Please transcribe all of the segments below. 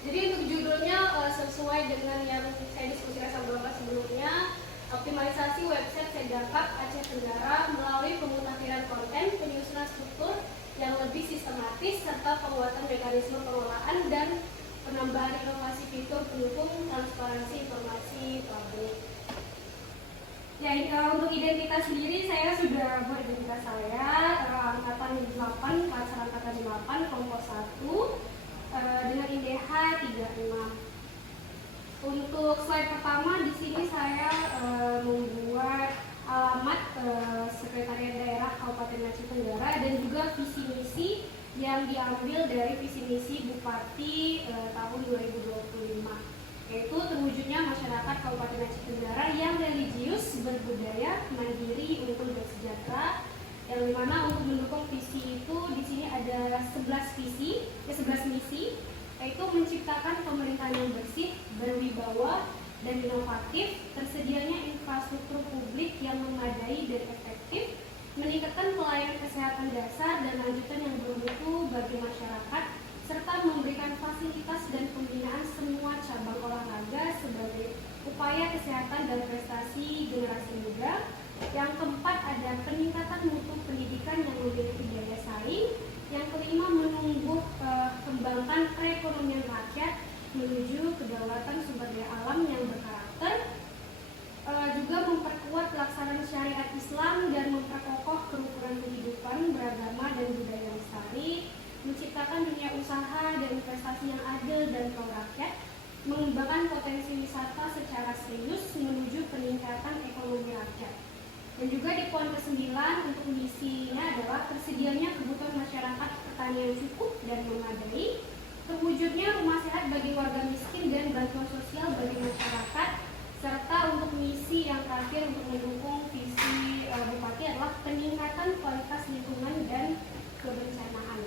Jadi untuk judulnya sesuai dengan yang saya diskusikan sama Bapak sebelumnya, optimalisasi website Sedakap Aceh Tenggara melalui pemutakhiran konten, penyusunan struktur yang lebih sistematis, serta penguatan mekanisme pengelolaan dan penambahan inovasi fitur pendukung transparansi informasi publik. Ya, untuk identitas sendiri saya sudah buat identitas saya, angkatan 8, pelaksana angkatan 8, kelompok 1, dengan IDH 36. Untuk slide pertama di sini saya membuat alamat Sekretariat Daerah Kabupaten Aceh Tenggara dan juga visi misi yang diambil dari visi misi Bupati tahun 2025, yaitu terwujudnya masyarakat Kabupaten Aceh Tenggara yang religius, berbudaya, mandiri, unggul dan sejahtera. Yang dimana untuk mendukung visi itu di sini ada 11 misi, yaitu menciptakan pemerintahan yang bersih, berwibawa dan inovatif, tersedianya infrastruktur publik yang memadai dan efektif, meningkatkan pelayanan kesehatan dasar dan lanjutan yang bermutu bagi masyarakat, serta memberikan fasilitas dan pembinaan semua cabang olahraga sebagai upaya kesehatan dan prestasi generasi muda. Yang keempat ada peningkatan mutu pendidikan yang memiliki daya saing. Yang kelima kembangkan perekonomian rakyat menuju kedaulatan sumber daya alam yang berkarakter. Juga memperkuat pelaksanaan syariat Islam dan memperkokoh kerukunan kehidupan beragama dan budaya lestari, menciptakan dunia usaha dan investasi yang adil dan pro rakyat, mengembangkan potensi wisata secara serius menuju peningkatan ekonomi rakyat. Dan juga di poin ke-9 untuk misinya adalah tersedianya kebutuhan masyarakat pertanian cukup dan memadai, terwujudnya rumah sehat bagi warga miskin dan bantuan sosial bagi masyarakat, serta untuk misi yang terakhir untuk mendukung visi Bupati adalah peningkatan kualitas lingkungan dan kebencanaan.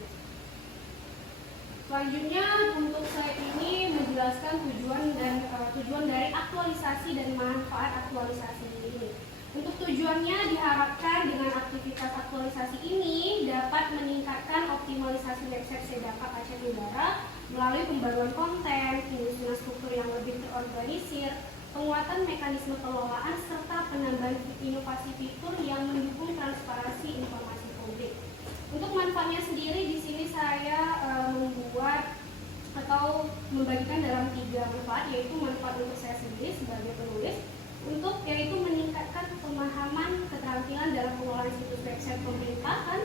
Selanjutnya untuk slide ini menjelaskan tujuan dari aktualisasi dan manfaat aktualisasi ini. Untuk tujuannya diharapkan dengan aktivitas aktualisasi ini dapat meningkatkan optimalisasi website Sedakap Aceh Tenggara melalui pembaruan konten, penyusunan struktur yang lebih terorganisir, penguatan mekanisme pengelolaan, serta penambahan inovasi fitur yang mendukung transparansi informasi publik. Untuk manfaatnya sendiri di sini saya membuat atau membagikan dalam 3 manfaat, yaitu manfaat untuk saya sendiri sebagai penulis, yaitu meningkatkan pemahaman keterampilan dalam pengelolaan situs website pemerintahan,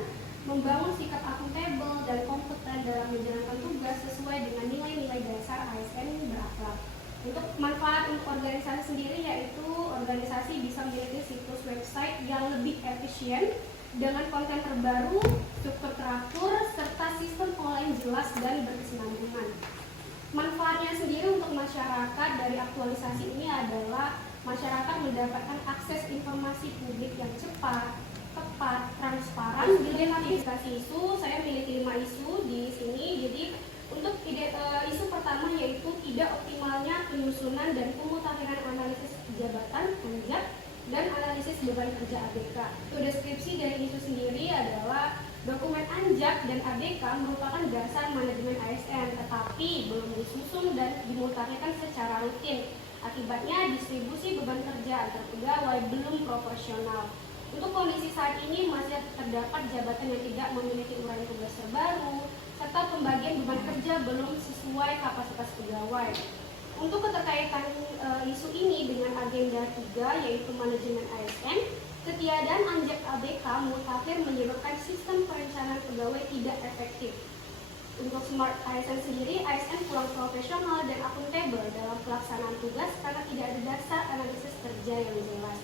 membangun sikap akuntabel dan kompeten dalam menjalankan tugas sesuai dengan nilai-nilai dasar ASN berakhlak. Untuk manfaat untuk organisasi sendiri, yaitu organisasi bisa memiliki situs website yang lebih efisien dengan konten terbaru, struktur teratur, serta sistem pengelolaan jelas dan berkesinambungan. Manfaatnya sendiri untuk masyarakat dari aktualisasi ini adalah masyarakat mendapatkan akses informasi publik yang cepat, tepat, transparan. Identifikasi isu, saya memiliki 5 isu di sini. Jadi untuk isu pertama yaitu tidak optimalnya penyusunan dan pemutakhiran analisis jabatan ANJAK dan analisis beban kerja ABK. Untuk deskripsi dari isu sendiri adalah dokumen ANJAK dan ABK merupakan dasar manajemen ASN, tetapi belum disusun dan dimutakhirkan secara rutin. Akibatnya distribusi beban kerja antar pegawai belum proporsional. Untuk kondisi saat ini masih terdapat jabatan yang tidak memiliki uraian tugas terbaru, serta pembagian beban kerja belum sesuai kapasitas pegawai. Untuk keterkaitan isu ini dengan agenda 3 yaitu manajemen ASN, ketiadaan ANJAK ABK mutakhir menyebabkan sistem perencanaan pegawai tidak efektif. Untuk smart ASN sendiri, ASN kurang profesional dan akuntabel dalam pelaksanaan tugas karena tidak ada dasar analisis kerja yang jelas.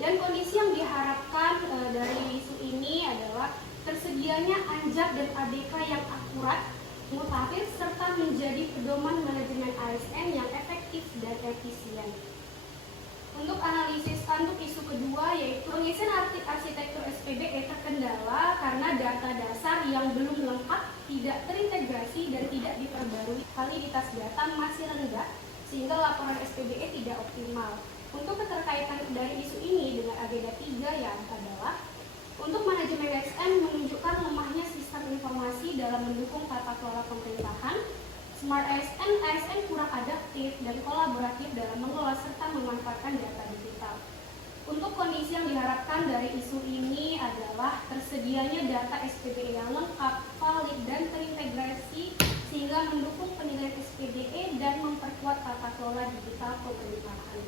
Dan kondisi yang diharapkan dari isu ini adalah tersedianya ANJAK dan ABK yang akurat, mutakhir, serta menjadi pedoman manajemen ASN yang efektif dan efisien. Untuk isu kedua yaitu pengisian arsitektur SPBE terkendala karena data dasar yang belum lengkap, tidak terintegrasi dan tidak diperbarui. Validitas data masih rendah sehingga laporan SPBE tidak optimal. Untuk keterkaitan dari isu ini dengan agenda 3 yang adalah untuk manajemen ASN menunjukkan lemahnya sistem informasi dalam mendukung tata kelola pemerintahan, Smart ASN kurang adaptif dan kolaboratif dalam mengelola serta memanfaatkan data digital. Untuk kondisi yang diharapkan dari isu ini adalah tersedianya data SPDE yang lengkap, valid, dan terintegrasi sehingga mendukung penilaian SPDE dan memperkuat tata kelola digital pemerintahan.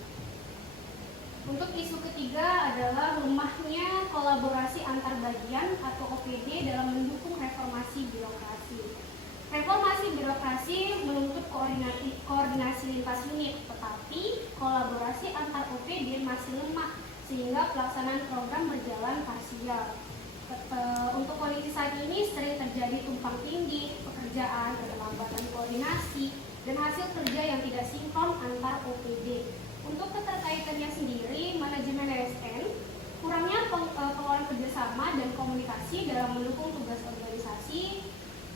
Untuk isu ketiga adalah lemahnya kolaborasi antar bagian atau OPD dalam mendukung reformasi birokrasi. Reformasi birokrasi menuntut koordinasi lintas unit, tetapi kolaborasi antar OPD masih lemah sehingga pelaksanaan program berjalan parsial. Untuk kondisi saat ini sering terjadi tumpang tindih pekerjaan, keterlambatan koordinasi, dan hasil kerja yang tidak sinkron antar OPD. Untuk keterkaitannya sendiri, manajemen ASN kurangnya pengelolaan kerjasama dan komunikasi dalam mendukung tugas organisasi.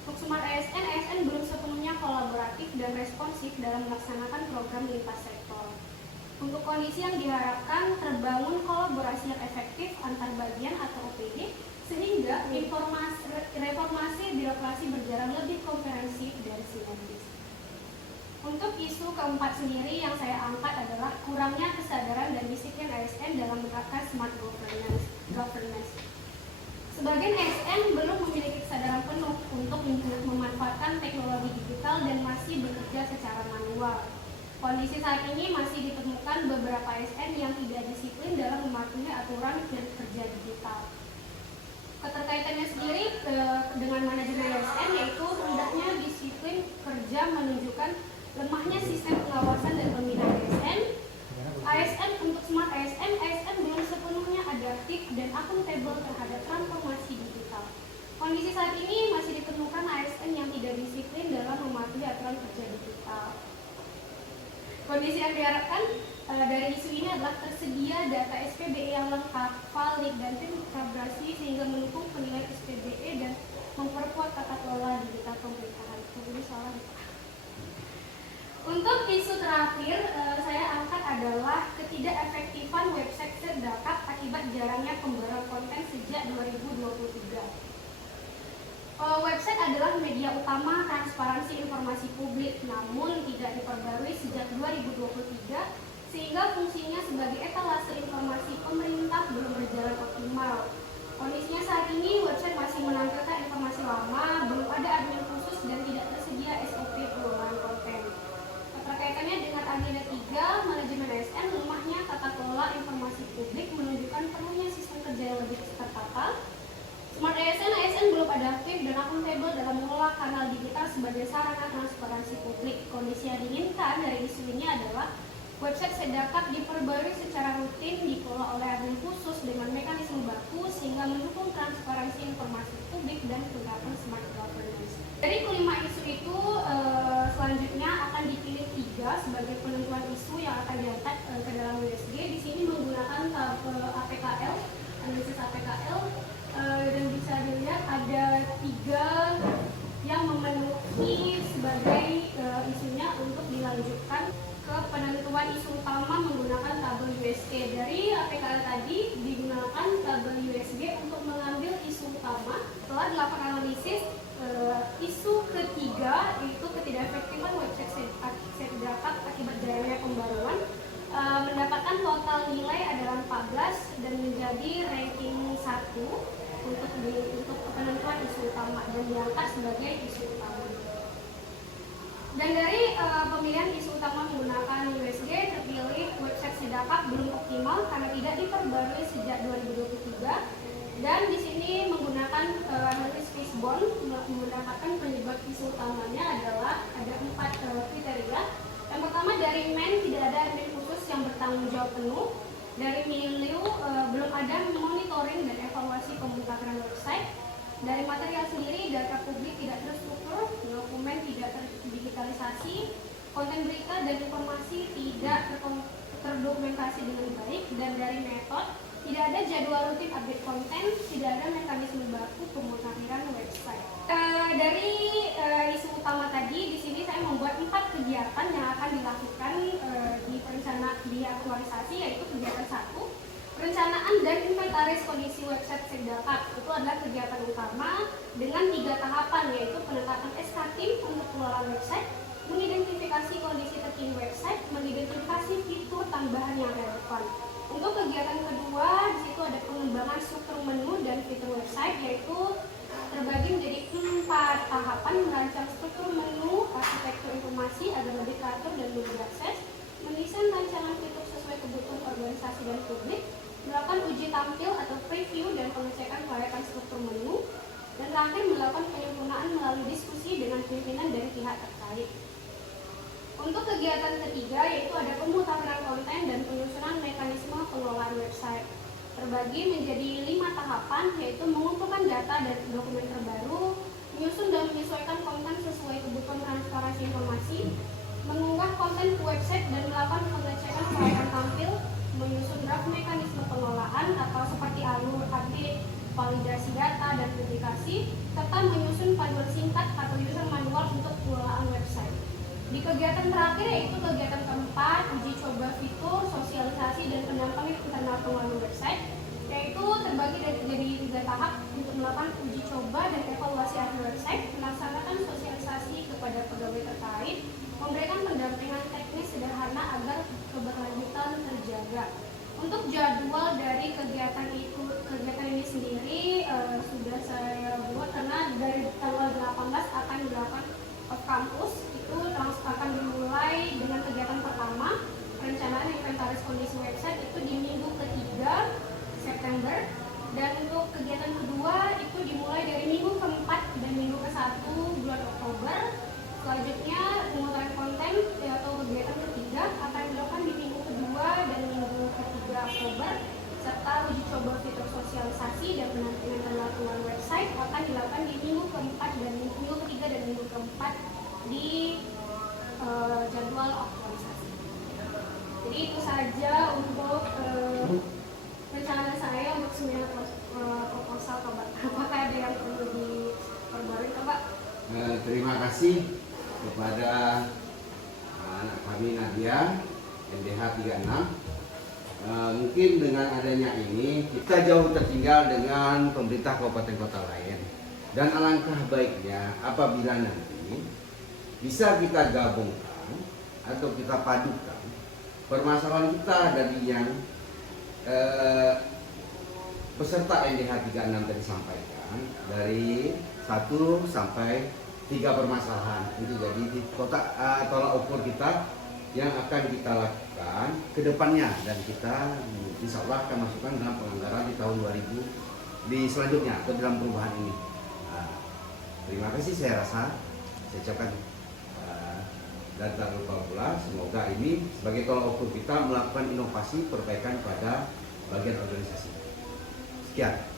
Untuk Smart ASN belum sepenuhnya kolaboratif dan responsif dalam melaksanakan program lintas sektor. Untuk kondisi yang diharapkan, terbangun kolaborasi yang efektif antar bagian atau OPD sehingga reformasi birokrasi berjalan lebih komprehensif dan sinergis. Untuk isu keempat sendiri yang saya angkat adalah kurangnya kesadaran dan disiplin ASN dalam menerapkan smart governance. Sebagian ASN belum memiliki kesadaran penuh untuk memanfaatkan teknologi digital dan masih bekerja secara manual. Kondisi saat ini masih ditemukan beberapa ASN yang tidak disiplin dalam mematuhi aturan kerja digital. Keterkaitannya sendiri dengan manajemen ASN yaitu rendahnya disiplin kerja menunjukkan lemahnya sistem pengawasan dan pembinaan ASN untuk Smart ASN belum sepenuhnya adaptif dan akuntabel terhadap transformasi digital. Kondisi saat ini masih ditemukan ASN yang tidak disiplin dalam mematuhi aturan kerja digital. Kondisi yang diharapkan dari isu ini adalah tersedia data SPDE yang lengkap, valid, dan terintegrasi sehingga mendukung penilaian SPDE dan memperkuat tata kelola digital pemerintahan. Ini salah. Untuk isu terakhir saya angkat adalah ketidakefektifan website Sedakap akibat jarangnya pembaruan konten sejak 2023. Website adalah media utama transparansi informasi publik, namun tidak diperbarui sejak 2023 sehingga fungsinya sebagai etalase informasi pemerintah belum berjalan optimal. Kondisinya saat ini website masih menampilkan informasi lama, belum ada admin khusus dan tidak tersedia SOP pengelolaan konten. Terkaitannya dengan agenda 3, manajemen ASN lemahnya tata kelola informasi publik menunjukkan perlunya sistem kerja yang lebih tertata. Smart ASN belum adaptif dan akuntabel dalam mengelola kanal digital sebagai sarana transparansi publik. Kondisi yang diinginkan dari isu ini adalah website Sedakap diperbarui secara rutin, dikelola oleh admin khusus dengan mekanisme baku sehingga mendukung transparansi informasi publik dan penerapan smart governance. Dari kelima isu itu, selanjutnya akan dipilih 3 sebagai penentuan isu yang akan diangkat ke dalam USG. Di sini menggunakan APKL, analisis APKL, dan bisa dilihat ada 3 yang memenuhi sebagai isunya untuk dilanjutkan ke penentuan isu utama menggunakan tabel USG. Dari APKL tadi digunakan tabel USG untuk mengambil isu utama. Setelah dilakukan analisis, isu ketiga yaitu ketidakefektifan website Sedakap akibat jarangnya pembaruan mendapatkan total nilai adalah 14 dan menjadi ranking 1 untuk penentuan isu utama dan diangkat sebagai isu utama. Dan dari pemilihan isu utama menggunakan USG terpilih website Sedakap belum optimal karena tidak diperbarui sejak 2023. Dan di sini menggunakan analisis Fishbone mendapatkan penyebab isu utamanya adalah ada 4 kriteria. Yang pertama, dari MEN tidak ada admin khusus yang bertanggung jawab penuh. Dari Miliu belum ada monitoring dan evaluasi pemutaran website. Dari material sendiri, data publik tidak terstruktur, dokumen tidak terdigitalisasi, konten berita dan informasi tidak terdokumentasi dengan baik. Dan dari metode, tidak ada jadwal rutin update konten, tidak ada mekanisme baku pemutakhiran website. Dari isu utama tadi, di sini saya membuat 4 kegiatan yang akan dilakukan di aktualisasi, yaitu kegiatan 1, perencanaan dan inventaris kondisi website Sedakap. Itu adalah kegiatan utama dengan 3 tahapan, yaitu penetapan SK tim untuk pengelolaan website, mengidentifikasi kondisi terkini website, mengidentifikasi fitur tambahan yang relevan. Untuk kegiatan kedua, di situ ada pengembangan struktur menu dan fitur website, yaitu terbagi menjadi 4 tahapan: merancang struktur menu, arsitektur informasi agar lebih teratur dan mudah diakses, mendesain rancangan fitur sesuai kebutuhan organisasi dan publik, melakukan uji tampil atau preview dan pengecekan kelayakan struktur menu, dan terakhir melakukan penyempurnaan melalui diskusi dengan pimpinan dan pihak terkait. Untuk kegiatan ketiga, yaitu ada pemutahiran konten dan penyusunan mekanisme pengelolaan website. Terbagi menjadi 5 tahapan, yaitu mengumpulkan data dan dokumen terbaru, menyusun dan menyesuaikan konten sesuai kebutuhan transparansi informasi, mengunggah konten ke website dan melakukan pengecekan kelayakan tampil, menyusun draft mekanisme pengelolaan atau seperti alur update, validasi data dan publikasi, serta menyusun panduan singkat atau user manual untuk pengelolaan website. Di kegiatan terakhir, yaitu kegiatan keempat, uji coba fitur, sosialisasi dan pendampingan internal pengelolaan website, yaitu terbagi dari 3 tahap untuk melakukan uji coba dan evaluasi akhir website, melaksanakan sosialisasi kepada pegawai terkait, memberikan pendampingan teknis sederhana agar keberlanjutan terjaga. Untuk jadwal dari kegiatan ini sendiri sudah saya buat, karena dari tanggal 18 akan dilakukan off campus. Itu akan dimulai dengan kegiatan pertama, perencanaan inventaris kondisi website, itu di minggu ketiga September, dan untuk kegiatan kedua itu dimulai dari minggu keempat dan minggu ke-1 bulan Oktober. Selanjutnya pemutahiran konten atau kegiatan ketiga akan dilakukan di minggu kedua dan minggu ketiga Oktober, serta uji coba fitur sosialisasi dan pendampingan pengelolaan website akan dilakukan di minggu keempat dan minggu ketiga dan minggu keempat di jadwal aktualisasi. Jadi itu saja untuk rencana saya untuk seminar proposal, Pak. Apakah ada yang perlu diperbarui, Pak? Terima kasih kepada anak kami Nadia NDH 36. Mungkin dengan adanya ini kita jauh tertinggal dengan pemerintah kabupaten kota lain, dan alangkah baiknya apabila nanti bisa kita gabungkan atau kita padukan permasalahan kita dari yang peserta NDH 36 tadi sampaikan, dari 1 sampai 3 permasalahan itu jadi kotak tolak ukur kita yang akan kita lakukan ke depannya, dan kita insya Allah akan masukkan dalam penganggaran di tahun 2000 di selanjutnya atau dalam perubahan ini. Terima kasih, saya rasa saya ucapkan, dan tak lupa pula semoga ini sebagai tolak ukur kita melakukan inovasi perbaikan pada bagian organisasi. Sekian.